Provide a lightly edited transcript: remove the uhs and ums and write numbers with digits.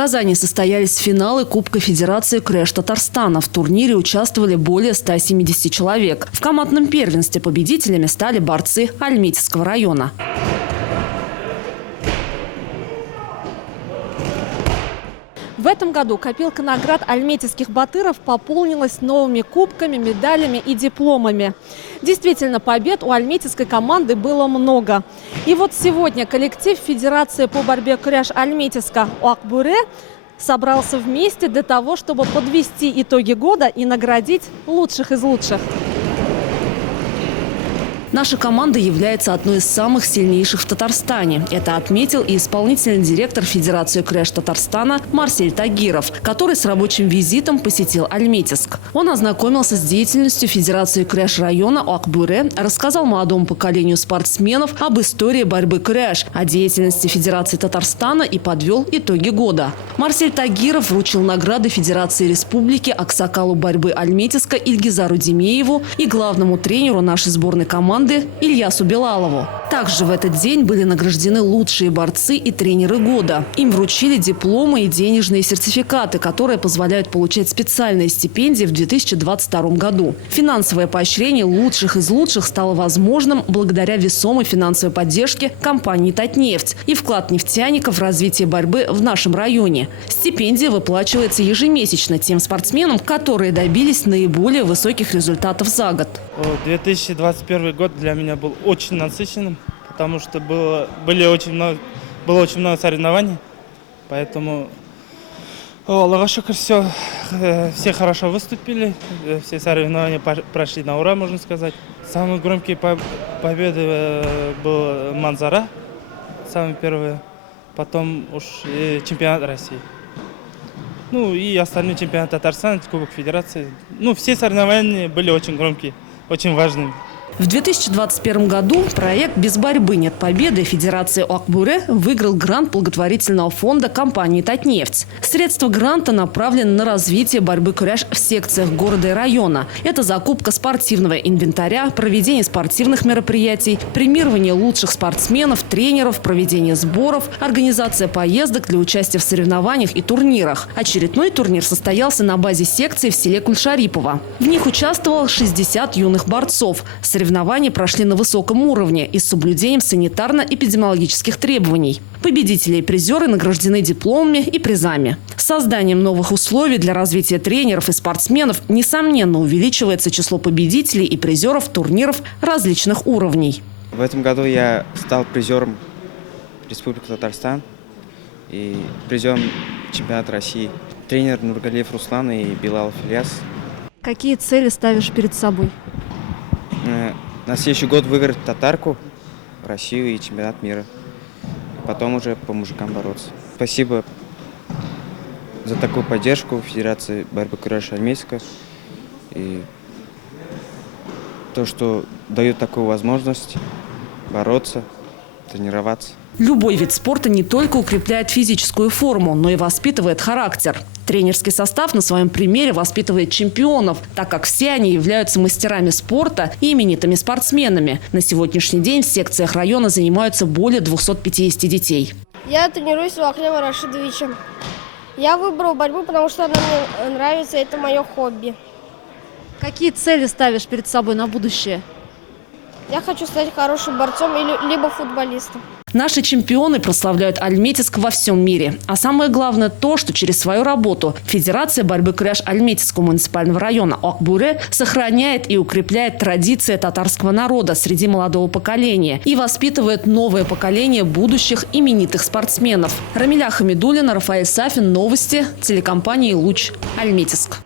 Казани состоялись финалы Кубка Федерации Крэш Татарстана. В турнире участвовали более 170 человек. В командном первенстве победителями стали борцы Альметьевского района. В этом году копилка наград альметьевских батыров пополнилась новыми кубками, медалями и дипломами. Действительно, побед у альметьевской команды было много. И вот сегодня коллектив Федерации по борьбе Крэш Альметьевска Ак-Буре собрался вместе для того, чтобы подвести итоги года и наградить лучших из лучших. Наша команда является одной из самых сильнейших в Татарстане. Это отметил и исполнительный директор Федерации Крэш Татарстана Марсель Тагиров, который с рабочим визитом посетил Альметьевск. Он ознакомился с деятельностью Федерации Крэш района Ак-Буре, рассказал молодому поколению спортсменов об истории борьбы Крэш, о деятельности Федерации Татарстана и подвел итоги года. Марсель Тагиров вручил награды Федерации Республики аксакалу борьбы Альметьевска Ильгизару Демееву и главному тренеру нашей сборной команды Ильясу Белалову. Также в этот день были награждены лучшие борцы и тренеры года. Им вручили дипломы и денежные сертификаты, которые позволяют получать специальные стипендии в 2022 году. Финансовое поощрение лучших из лучших стало возможным благодаря весомой финансовой поддержке компании «Татнефть» и вклад нефтяников в развитие борьбы в нашем районе. Стипендия выплачивается ежемесячно тем спортсменам, которые добились наиболее высоких результатов за год. 2021 год для меня был очень насыщенным, потому что было очень много соревнований, поэтому Аллаху шукр, все хорошо выступили, все соревнования прошли на ура, можно сказать. Самые громкие победы был Манзара, самые первые, потом уж чемпионат России. Ну и остальные чемпионаты Татарстана, Кубок Федерации. Ну, все соревнования были очень громкие, очень важными. В 2021 году проект «Без борьбы нет победы» Федерации Ак-Буре выиграл грант благотворительного фонда компании «Татнефть». Средства гранта направлены на развитие борьбы Крэш в секциях города и района. Это закупка спортивного инвентаря, проведение спортивных мероприятий, премирование лучших спортсменов, тренеров, проведение сборов, организация поездок для участия в соревнованиях и турнирах. Очередной турнир состоялся на базе секции в селе Кульшарипова. В них участвовало 60 юных борцов. Соревнования прошли на высоком уровне и с соблюдением санитарно-эпидемиологических требований. Победители и призеры награждены дипломами и призами. С созданием новых условий для развития тренеров и спортсменов несомненно увеличивается число победителей и призеров турниров различных уровней. В этом году я стал призером Республики Татарстан и призером чемпионата России. Тренер Нургалиев Руслан и Белалов Ильяс. Какие цели ставишь перед собой? На следующий год выиграть татарку, Россию и чемпионат мира. Потом уже по мужикам бороться. Спасибо за такую поддержку Федерации борьбы Крэш Альметьевска. И то, что дает такую возможность бороться, тренироваться. Любой вид спорта не только укрепляет физическую форму, но и воспитывает характер. Тренерский состав на своем примере воспитывает чемпионов, так как все они являются мастерами спорта и именитыми спортсменами. На сегодняшний день в секциях района занимаются более 250 детей. Я тренируюсь у Ахлева Рашидовича. Я выбрал борьбу, потому что она мне нравится, это мое хобби. Какие цели ставишь перед собой на будущее? Я хочу стать хорошим борцом либо футболистом. Наши чемпионы прославляют Альметьевск во всем мире. А самое главное то, что через свою работу Федерация борьбы Крэш Альметьевского муниципального района Ак-Буре сохраняет и укрепляет традиции татарского народа среди молодого поколения и воспитывает новое поколение будущих именитых спортсменов. Рамиля Хамидуллина, Рафаэль Сафин. Новости телекомпании «Луч», Альметьевск.